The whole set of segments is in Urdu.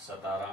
17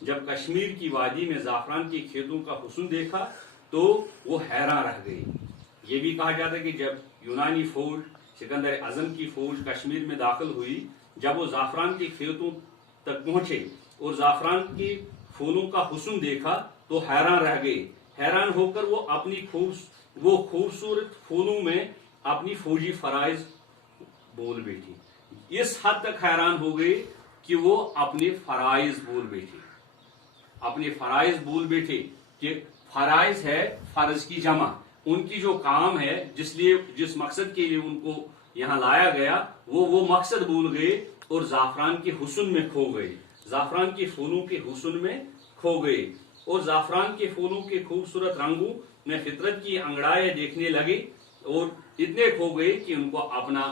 جب کشمیر کی وادی میں زعفران کے کھیتوں کا حسن دیکھا تو وہ حیران رہ گئی. یہ بھی کہا جاتا ہے کہ جب یونانی فوج سکندر اعظم کی فوج کشمیر میں داخل ہوئی، جب وہ زعفران کے کھیتوں تک پہنچے اور زعفران کے پھولوں کا حسن دیکھا تو حیران رہ گئے. حیران ہو کر وہ خوبصورت پھولوں میں اپنی فوجی فرائض بول بیٹھی. اس حد تک حیران ہو گئی کہ وہ اپنے فرائض بول بیٹھے. اپنے فرائض بول بیٹھے کہ فرائض ہے فرض کی جمع. ان کی جو کام ہے جس مقصد کے لیے ان کو یہاں لایا گیا وہ مقصد بھول گئے اور زعفران کے حسن میں کھو گئے. زعفران کے پھولوں کے حسن میں کھو گئے اور زعفران کے پھولوں کے خوبصورت رنگوں میں فطرت کی انگڑائیں دیکھنے لگے اور اتنے کھو گئے کہ ان کو اپنا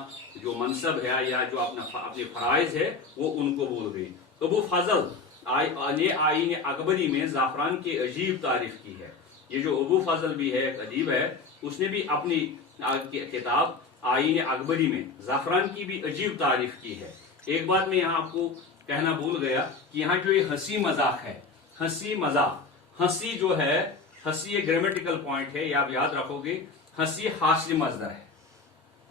جو منصب ہے یا جو اپنے فرائض ہے وہ ان کو بھول گئے. ابو فضل نے آئین اکبری میں زعفران کی عجیب تعریف کی ہے. یہ جو ابو فضل بھی ہے ایک ادیب ہے، اس نے بھی اپنی کتاب آئین اکبری میں زعفران کی بھی عجیب تعریف کی ہے. ایک بات میں یہاں آپ کو کہنا بھول گیا کہ یہاں جو یہ ہنسی مذاق ہے، ہنسی مذاق، ہنسی جو ہے، ہنسی یہ گرامیٹیکل پوائنٹ ہے، یہ آپ یاد رکھو گے. ہنسی حاصل مصدر ہے،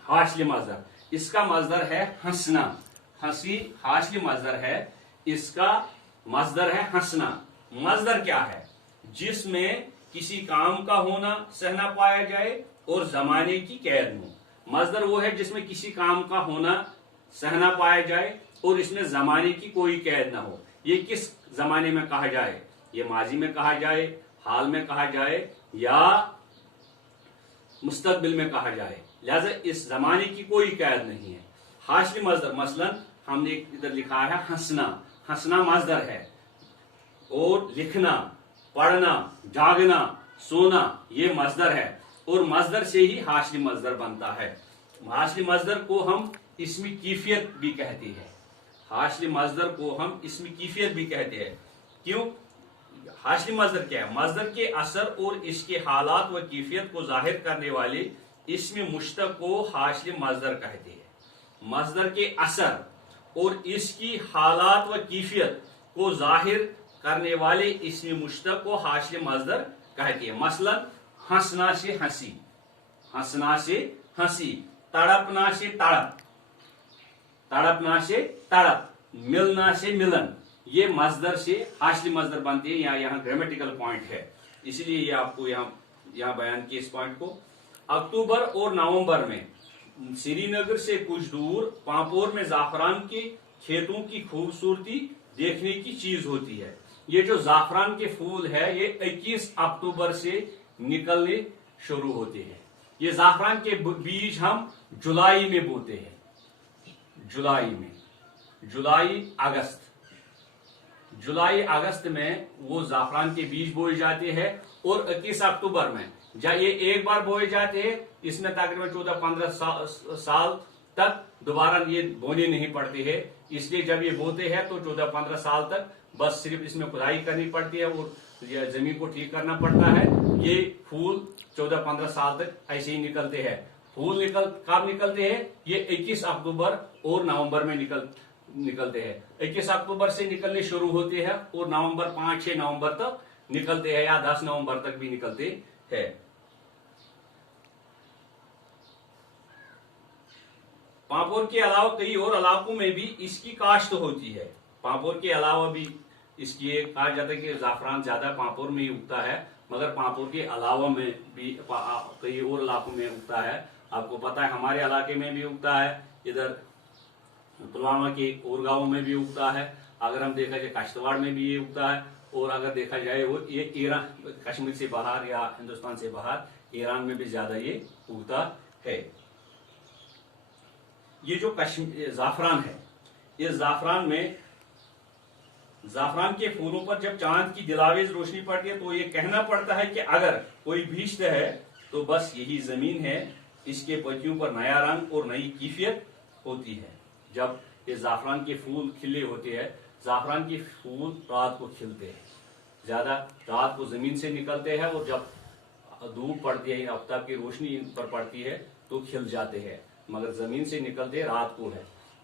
حاصل مصدر، اس کا مصدر ہے ہنسنا. ہنسی حاصل مصدر ہے، اس کا مصدر ہے ہنسنا. مصدر کیا ہے؟ جس میں کسی کام کا ہونا سہنا پایا جائے اور زمانے کی قید ہو. مصدر وہ ہے جس میں کسی کام کا ہونا سہنا پایا جائے اور اس میں زمانے کی کوئی قید نہ ہو. یہ کس زمانے میں کہا جائے؟ یہ ماضی میں کہا جائے، حال میں کہا جائے یا مستقبل میں کہا جائے. لہذا اس زمانے کی کوئی قید نہیں ہے. حاصل مصدر مثلا ہم نے ادھر لکھا ہے ہنسنا. ہنسنا مصدر ہے اور لکھنا، پڑھنا، جاگنا، سونا یہ مصدر ہے اور مصدر سے ہی حاصل مصدر بنتا ہے. حاصل مصدر کو ہم اسم کیفیت بھی کہتے ہیں. حاصل مصدر کو ہم اسم کیفیت بھی کہتے ہیں. کیوں؟ حاصل مصدر کیا ہے؟ مصدر کے اثر اور اس کے حالات و کیفیت کو ظاہر کرنے والے اسم مشتق کو حاصل مصدر کہتے ہیں. مصدر کے اثر اور اس کی حالات و کیفیت کو ظاہر کرنے والے اسم مشتق کو حاصل مصدر کہتے ہیں. مثلا ہنسنا سے ہنسی، ہنسنا سے ہنسی، تڑپنا سے تڑپ، تڑپنا سے تڑپ، ملنا سے ملن، یہ مصدر سے حاصل مصدر بنتے ہیں. یہاں گرامیٹیکل پوائنٹ ہے، اسی لیے یہ آپ کو یہاں بیان کیا اس پوائنٹ کو. اکتوبر اور نومبر میں سری نگر سے کچھ دور پامپور میں زعفران کے کھیتوں کی خوبصورتی دیکھنے کی چیز ہوتی ہے. یہ جو زعفران کے پھول ہے یہ 21 اکتوبر سے نکلنے شروع ہوتے ہیں. یہ زعفران کے بیج ہم جولائی میں بوتے ہیں، جولائی میں، جولائی اگست میں وہ زعفران کے بیج بوئے جاتے ہیں اور 21 اکتوبر میں جب یہ ایک بار بوئے جاتے ہیں اس میں تقریباً 14-15 سال تک دوبارہ یہ بونے نہیں پڑتے ہیں. اس لیے جب یہ بوتے ہیں تو 14-15 سال تک بس صرف اس میں کھدائی کرنی پڑتی ہے اور زمین کو ٹھیک کرنا پڑتا ہے. یہ پھول 14-15 سال تک ایسے ہی نکلتے ہیں. پھول کب نکلتے ہیں؟ یہ 21 اکتوبر اور نومبر میں نکلتے ہیں. 21 اکتوبر سے نکلنے شروع ہوتے ہیں اور نومبر 5-6 نومبر تک نکلتے ہیں یا 10 نومبر تک بھی نکلتے ہیں. پامپور کے علاوہ کئی اور علاقوں میں بھی اس کی کاشت ہوتی ہے. پامپور کے علاوہ بھی اس کی کہا جاتا ہے کہ زعفران زیادہ پامپور میں ہی اگتا ہے، مگر پامپور کے علاوہ میں بھی کئی اور علاقوں میں اگتا ہے. آپ کو پتا ہے ہمارے علاقے میں بھی اگتا ہے، ادھر پلوامہ کے اور گاؤں میں بھی اگتا ہے. اگر ہم دیکھا جائے کاشتواڑ میں بھی یہ اگتا ہے اور اگر دیکھا جائے وہ یہ ایران، کشمیر سے باہر یا ہندوستان سے باہر ایران میں بھی زیادہ یہ اگتا ہے. یہ جو زعفران ہے، اس زعفران میں زعفران کے پھولوں پر جب چاند کی دلاویز روشنی پڑتی ہے تو یہ کہنا پڑتا ہے کہ اگر کوئی بھیشت ہے تو بس یہی زمین ہے. اس کے پتیوں پر نیا رنگ اور نئی کیفیت ہوتی ہے. جب یہ زعفران کے پھول کھلے ہوتے ہیں، زعفران کے پھول رات کو کھلتے ہیں، زیادہ رات کو زمین سے نکلتے ہیں اور جب دھوپ پڑتی ہے، آفتاب کی روشنی ان پر پڑتی ہے تو کھل جاتے ہیں، مگر زمین سے نکلتے رات کو ہے.